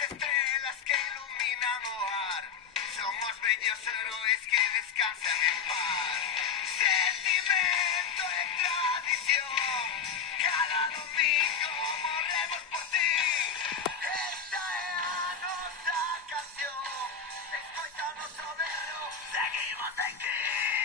estrellas que iluminan o ar. Somos bellos héroes que descansan en paz. Sentimiento e tradición, cada domingo morremos por ti. Esta é a nosa canción, escoita o noso berro, seguimos aquí.